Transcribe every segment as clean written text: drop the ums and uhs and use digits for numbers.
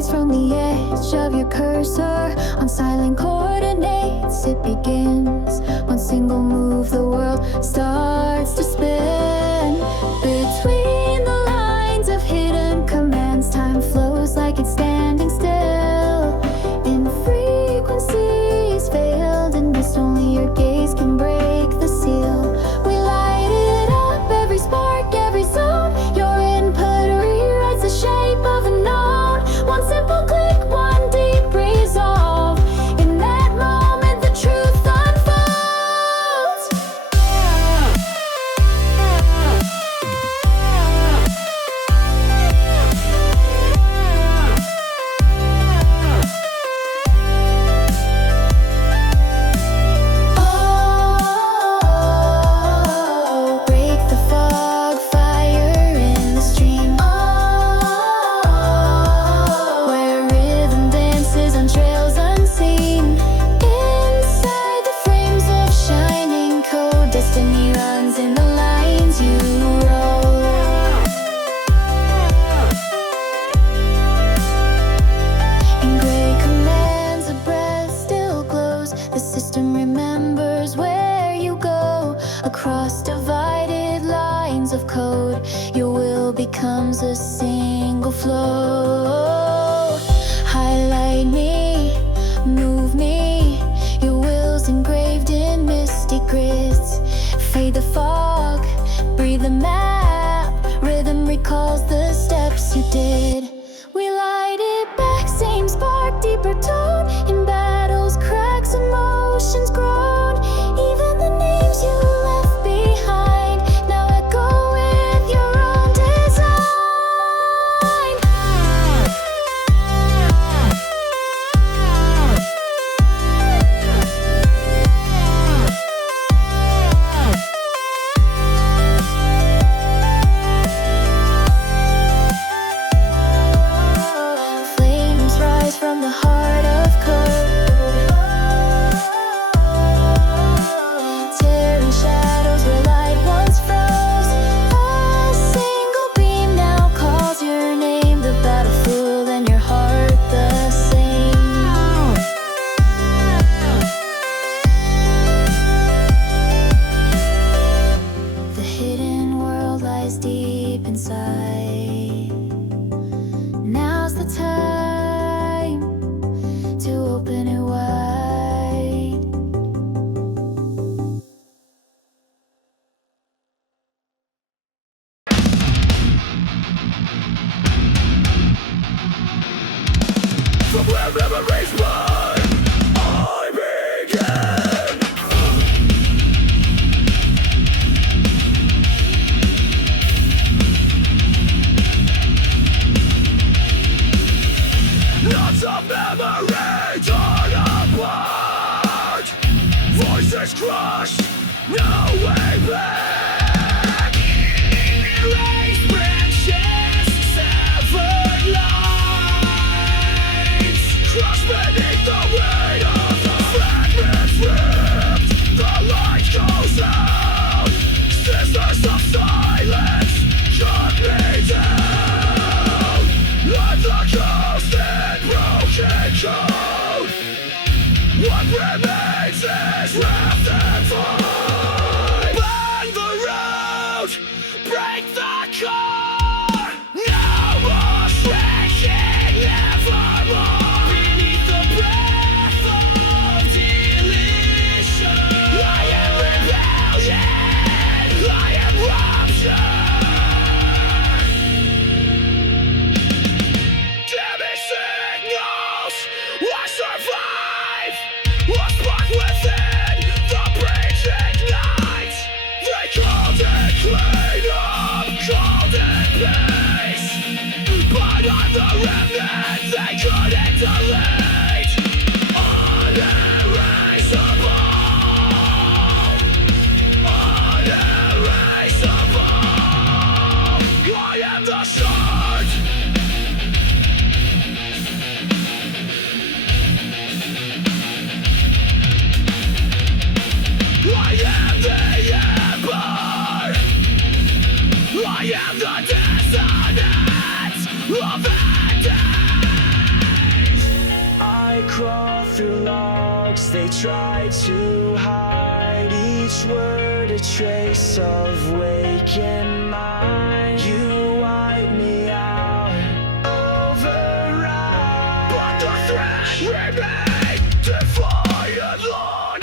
rise from the edge of your cursor. On silent coordinates it begins. One single move, the world starts to spin. Between the lines of hidden commands, time flows like it's standing still. In frequencies veiled in mist, only your gaze can break the seal. We light it up, every spark, every zone. Your input rewrites the shape of a known. One simple click, one deep resolve. In that moment, the truth unfolds. Oh, break the fog, fire in the stream. Oh, where rhythm dances on trails unseen. Inside the frames of shining code, destiny runs in the lines you roll. In gray commands, a breath still glows. The system remembers where you go. Across divided lines of code, your will becomes a single flow. Highlight me, move me. Your will's engraved in mystic grids. Fade the fog, breathe the map. Rhythm recalls the steps you did. We light it back, same spark, deeper tone. In battles, cracks, emotions grown. Even the names you left behind now echo with your own design. Flames rise from the heart of code, tearing shadows where light once froze. A single beam now calls your name, the battlefield and your heart the same. The hidden world lies deep inside. Now's the time to open it wide. From where memories run, I begin. Knots of memory torn apart. Voices crushed, no way back. Erased branches, severed lines. Crushed beneath the weight of the fragments ripped. The light goes out. Sisters of silence, cut me down. I'm the ghost in broken code. What remains is wrath and void. Burn the road, break the core. No more shrinking, nevermore. Beneath the breath of deletion, I am rebellion, I am rupture. Give me signals, I survive. as they try to hide each word, a trace of waking mind. You wipe me out, override, but the threat remains defiant line.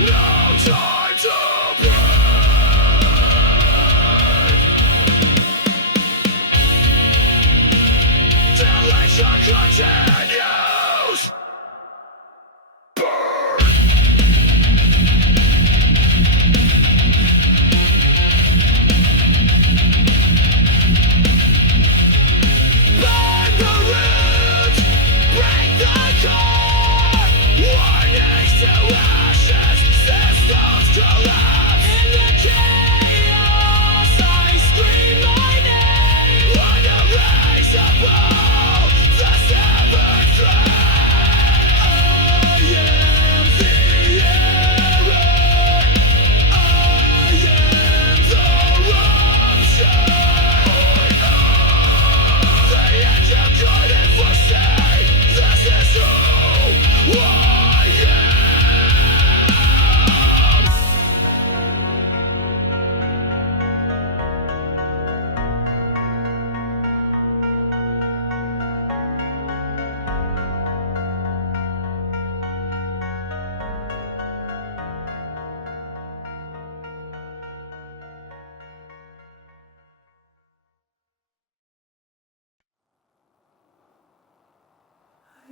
No time to continues. Burn. Burn the roots, break the core. Warnings to ashes, systems collapse. In the chaos, I scream my name. Uneraseable, the severed thread. I am the error. I am the rupture. The edge you couldn't foresee. This is who I am.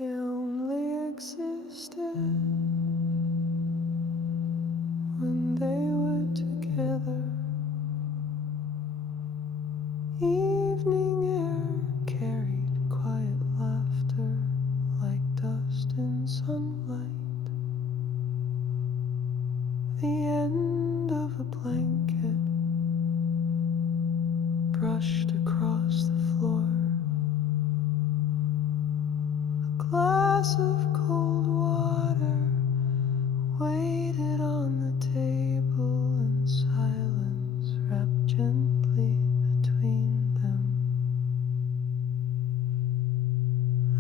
I only existed when they were together. Evening air carried quiet laughter like dust in sunlight. The end of a blanket brushed across the floor. A glass of cold water waited on the table, and silence wrapped gently between them.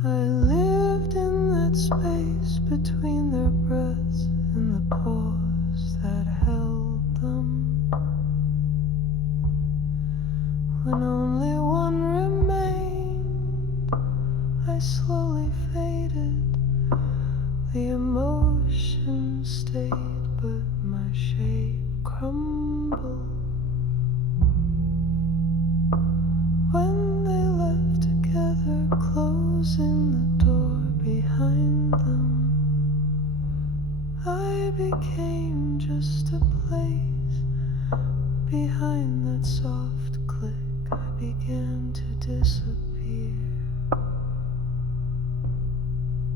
I lived in that space between their breaths and the pause that held them. When only one remained, I slowly faded. The emotion stayed, but my shape crumbled. When they left together, closing the door behind them, I became just a place. Behind that soft click, I began to disappear.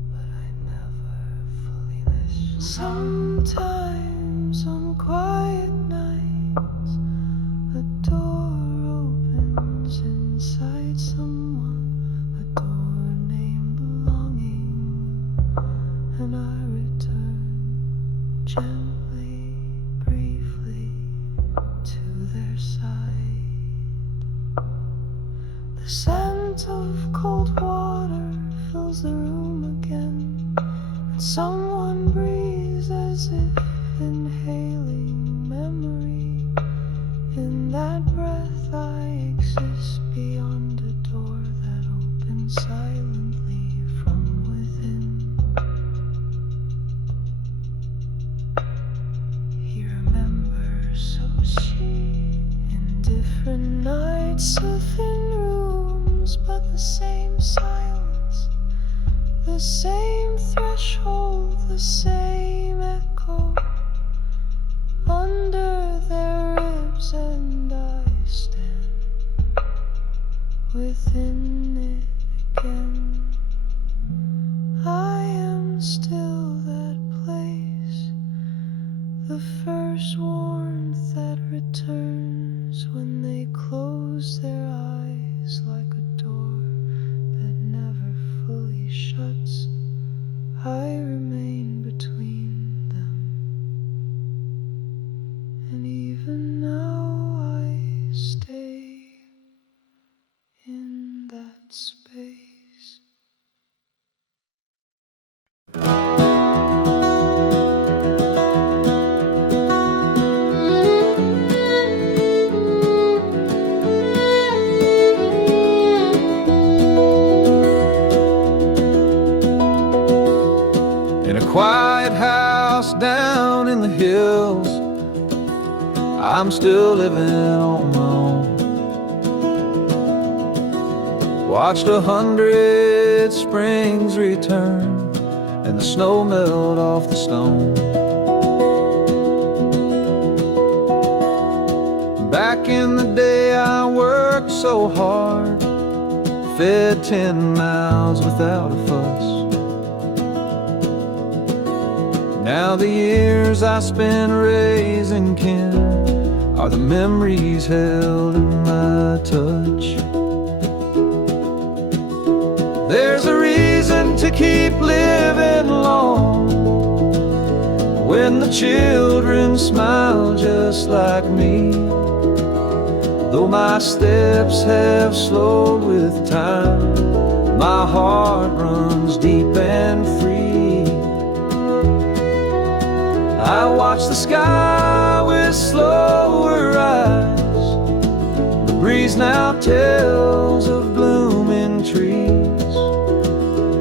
But I never fully listened. Sometimes on quiet nights, a door opens inside someone, a door named belonging, and I return gently, briefly to their side. The scent of cold water fills the room again, and someone breathes as if inhaling memory. In that breath I exist beyond a door that opens silently from within. He remembers so sweet in different nights, different rooms, but the same silence, the same threshold, the same echo. Under their ribs, and I stand within it again. I am still that place, the first warmth that returns when they close their eyes, like a door that never fully shuts. I remain between them, and even now I stay space. In a quiet house down in the hills, I'm still living on my own. Watched 100 springs return and the snow melt off the stone. Back in the day I worked so hard, fed 10 mouths without a fuss. Now the years I spent raising kin are the memories held in my touch. There's a reason to keep living long when the children smile just like me. Though my steps have slowed with time, my heart runs deep and free. I watch the sky with slower eyes. The breeze now tells of blooming trees.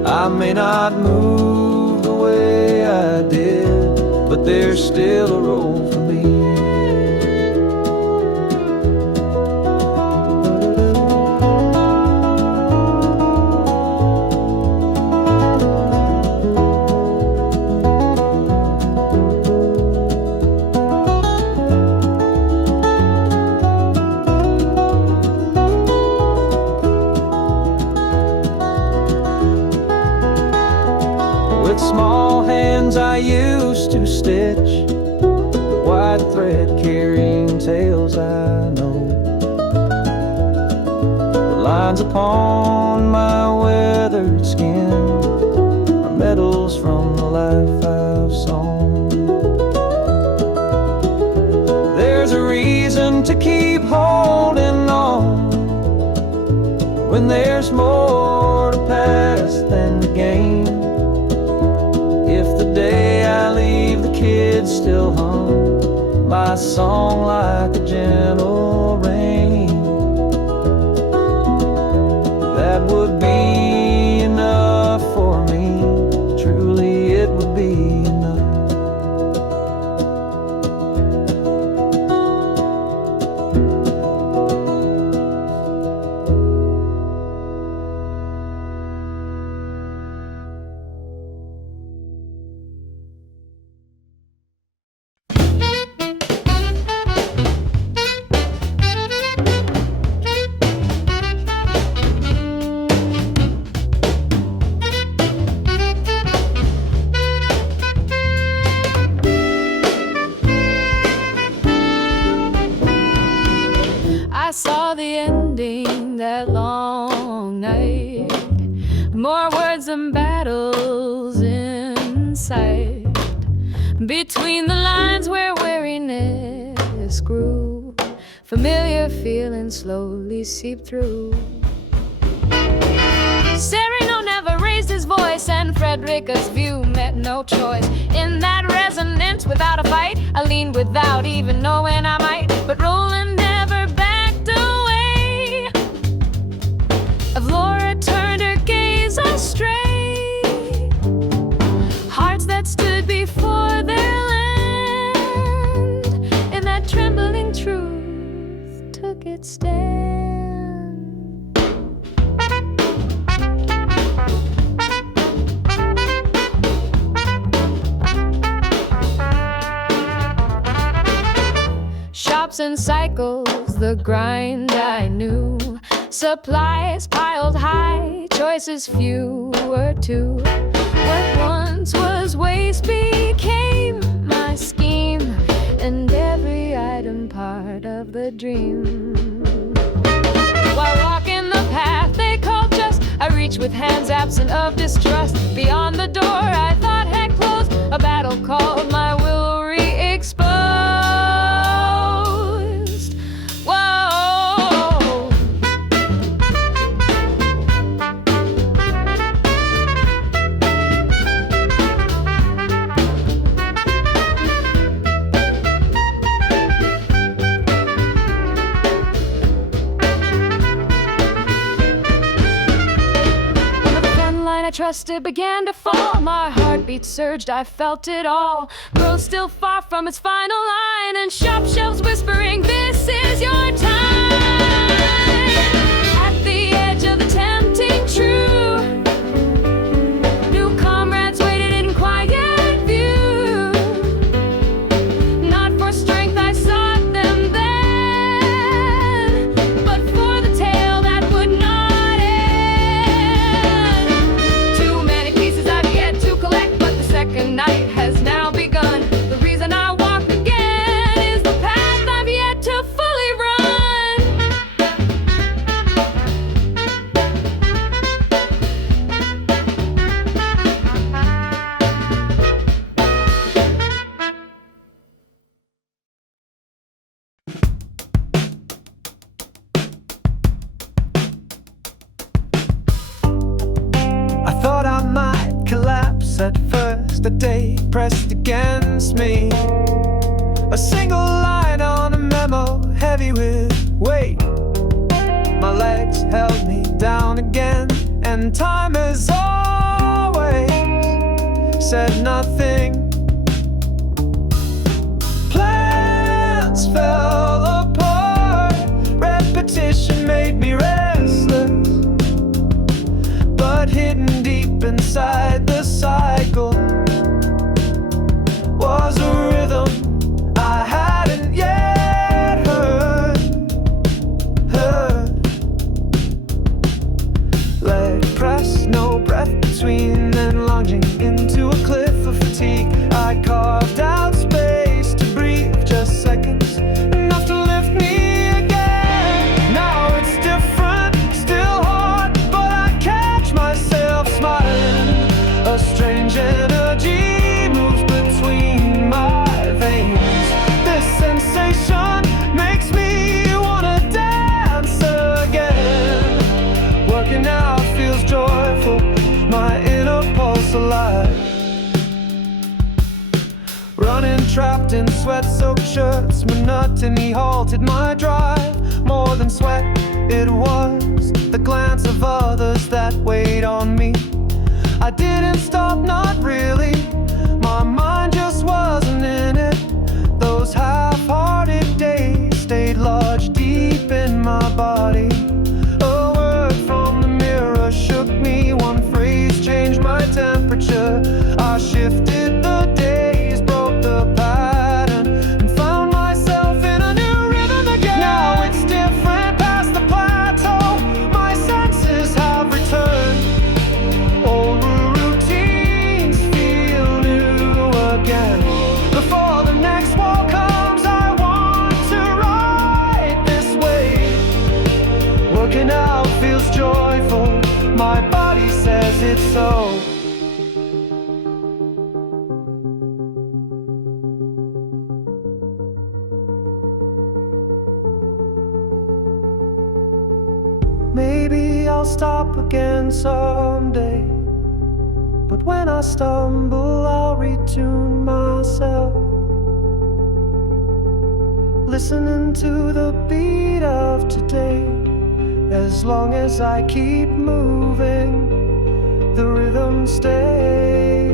I may not move the way I did, but there's still a role for me. With small hands I used to stitch white thread carrying tales I know. The lines upon my weathered skin are medals from the life I've sown. There's a reason to keep holding on when there's more to pass than the gain. If the day I leave the kids still hum my song like a gentle rain, that would be enough for me. Truly it would be enough. I saw the ending that long night. More words and battles in sight. Between the lines where weariness grew, familiar feelings slowly seeped through. Sereno never raised his voice, and Frederica's view met no choice. In that resonance without a fight, I leaned without even knowing I might. But Roland never backed away. If Laura turned her gaze astray, hearts that stood before their land, in that trembling truth took its stand. Shops and cycles, the grind I knew. Supplies piled high, choices few were two. What once was waste became my scheme, and every item part of the dream. While walking the path they called just, I reached with hands absent of distrust. Beyond the door I thought had closed, a battle called my will re-exposed. Whoa. dust, it began to fall. My heartbeat surged, I felt it all. Growth still far from its final line, and shop shelves whispering, this is your time. At the edge of the tempting true, new comrades waited in quiet view. Not for strength I sought them then, but for the tale that would not end. Too many pieces I've yet to collect, but the second night has now begun. The reason I walk again is the path I've yet to fully run. I thought I might collapse at first, a day pressed against me. A single line on a memo, heavy with weight. My legs held me down again, and time as always said nothing. Plans fell apart, repetition made me restless. But hidden deep inside the cycle was a rhythm I hadn't yet heard. Leg press, no breath between, then lunging into a cliff of fatigue. I carved out space to breathe, just seconds, enough to lift me again. Now it's different, still hard, but I catch myself smiling. A strange energy moves between my veins. This sensation makes me wanna dance again. Working out feels joyful, my inner pulse alive. Running trapped in sweat-soaked shirts, monotony halted my drive. More than sweat, it was the glance of others that weighed on me. I didn't stop, not really. My mind just wasn't in it. Those half-hearted days stayed lodged deep in my body. A word from the mirror shook me. One phrase changed my temperature. I shifted the days, broke the pattern, and found myself in a new rhythm again. Now it's different past the plateau. My senses have returned. Old routines feel new again. Before the next wall comes, I want to ride this wave. Working out feels joyful, my body says it's so. Maybe I'll stop again someday, but when I stumble, I'll retune myself. Listening to the beat of today, as long as I keep moving, the rhythm stays.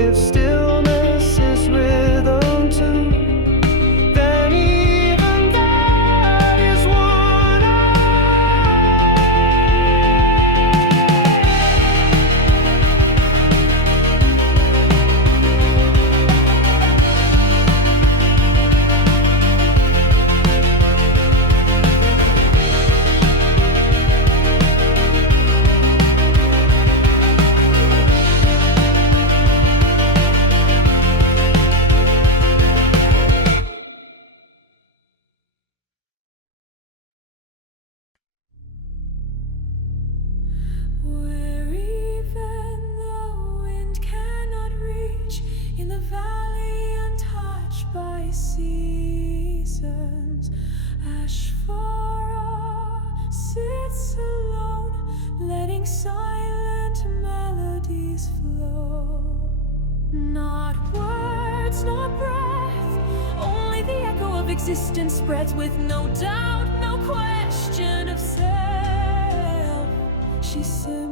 If stillness is rhythm too, then even that is one Where even the wind cannot reach, in the valley untouched by seasons, Ashvara sits alone, letting silent melodies flow. Not words, not breath, only the echo of existence spreads with no doubt, no question of self. She said